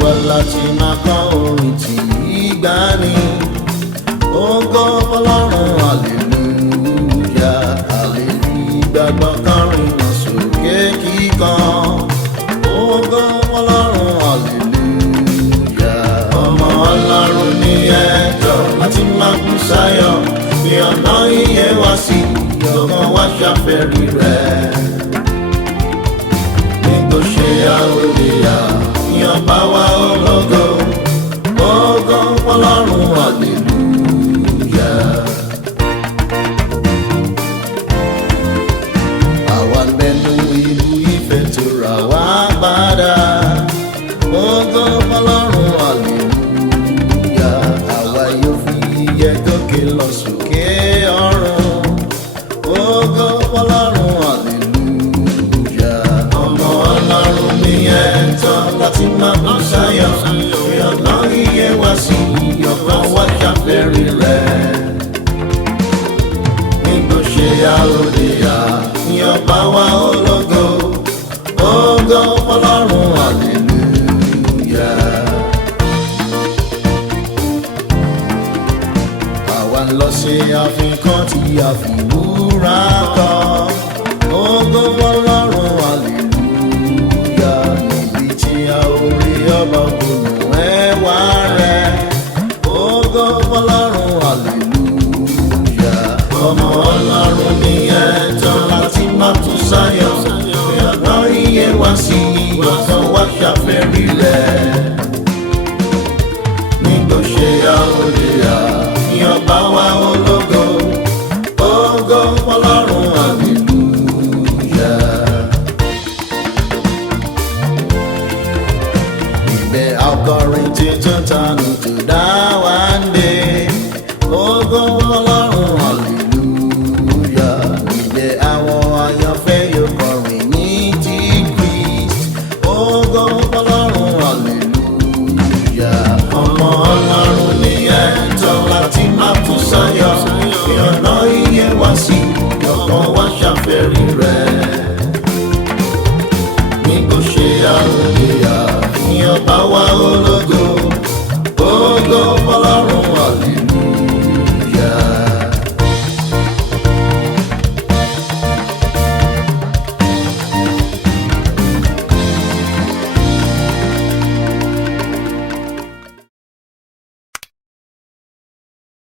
wá láti máa kọ orin tí ìgbàanì. Ògo fọ́lọ́run hallelujah hallelujah gbàgbọ́ kọrin lọ sókè kíkan. Ògo fọ́lọ́run hallelujah ọmọ Ọlọ́run ní ẹjọ́ láti máa kú sáyọ̀ fi ọ̀nà iye wá sí ọkàn wá ṣàfẹ́rí rẹ̀. Nígbò ṣe àwòrìyà ìyàn bá wá ológo. Ògo fọ́lọ́run hallelujah. Àwa ń bẹnu ìlú Ifẹ̀ tó rà wá padà. Ògo fọ́lọ́run hallelujah. Àwa yóò fi iyẹ̀ gòkè lọ sókè ọ̀run. Ògo fọ́lọ́run hallelujah. Ọmọ Ọlọ́run ní ẹ̀tọ́ láti máa kú sáyọ̀. Ìyọ̀nà iye wá sí ọkàn wá ṣàfẹ́rí rẹ̀. Nígbò ṣe àròdìyà ìyàn bá wá ológo. Ògo fọ́lọ́run hallelujah. Àwa ń lọ sí àfikún tí a fi wúrà kọ́. Ògo fọ́lọ́run hallelujah. Níbi tí a ò rí ọba gbòòrò ẹwà rẹ̀. Ògo fọ́lọ́run hallelujah. Ọmọ Ọlọ́run ní ẹ̀tọ́ láti máa tún sáyọ̀. Ìyọ̀nà iye wá sí ọkàn wá ṣàfẹ́rí rẹ̀. Nígbò ṣe àwòrìyà ìyàn bá wá ológo. Ògo fọ́lọ́run hallelujah. Ibẹ̀ akọrin tuntun tanu tó dá wá ń dé. Ògo fọ́lọ́run hallelujah. Ibẹ̀ àwọn àyànfẹ́ yóò kọrin ní ti Kristi. Ògo fọ́lọ́run hallelujah. Ọmọ Ọlọ́run ní ẹ̀tọ́ láti máa tún sáyọ̀. Ìyọ̀nà iye wá sí ọkàn wá ṣàfẹ́rí rẹ̀. Nígbò ṣe àròyé ìyàn bá wá ológo.